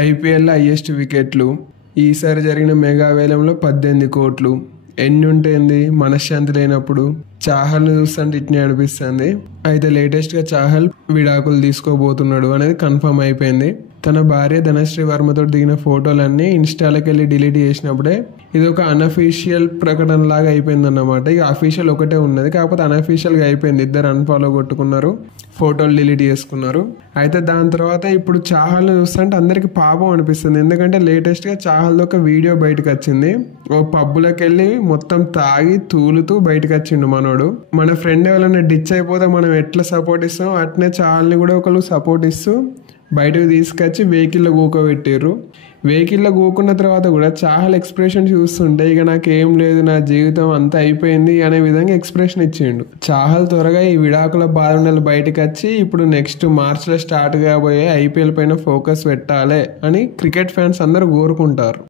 ఐపీఎల్లో హైయెస్ట్ వికెట్లు, ఈసారి జరిగిన మెగా వేలంలో 18 కోట్లు. ఎన్ని ఉంటేంది మనశ్శాంతి లేనప్పుడు. చాహల్ని చూస్తుంటే ఇట్నే అనిపిస్తుంది. అయితే లేటెస్ట్గా చాహల్ విడాకులు తీసుకోబోతున్నాడు అనేది కన్ఫర్మ్ అయిపోయింది. తన భార్య ధనశ్రీ వర్మతో దిగిన ఫోటోలన్నీ ఇన్స్టాలోకి వెళ్ళి డిలీట్ చేసినప్పుడే ఇది ఒక అన్అఫీషియల్ ప్రకటన లాగా అయిపోయింది అన్నమాట. ఇక అఫీషియల్ ఒకటే ఉన్నది, కాకపోతే అన్అఫీషియల్గా అయిపోయింది. ఇద్దరు అన్ఫాలో కొట్టుకున్నారు, ఫోటోలు డిలీట్ చేసుకున్నారు. అయితే దాని తర్వాత ఇప్పుడు చాహల్ని చూస్తుంటే అందరికి పాపం అనిపిస్తుంది. ఎందుకంటే లేటెస్ట్గా చాహల్ది ఒక వీడియో బయటకు వచ్చింది. ఓ పబ్బులకు వెళ్ళి మొత్తం తాగి తూలుతూ బయటకు వచ్చిండు మనోడు. మన ఫ్రెండ్ ఎవరైనా డిచ్ అయిపోతే మనం ఎట్లా సపోర్ట్ ఇస్తాం అట్నే చాహల్ని కూడా ఒకళ్ళు సపోర్ట్ ఇస్తూ బయటకు తీసుకొచ్చి వెహికల్లో కూకోబెట్టారు. వెహికల్లో కూకున్న తర్వాత కూడా చాహల్ ఎక్స్ప్రెషన్ చూస్తుంటే ఇక నాకేం లేదు, నా జీవితం అంతా అయిపోయింది అనే విధంగా ఎక్స్ప్రెషన్ ఇచ్చిండు. చాహల్ త్వరగా ఈ విడాకుల బాధ బయటకు వచ్చి ఇప్పుడు నెక్స్ట్ మార్చ్లో స్టార్ట్ కాబోయే ఐపీఎల్ పైన ఫోకస్ పెట్టాలి అని క్రికెట్ ఫ్యాన్స్ అందరూ కోరుకుంటారు.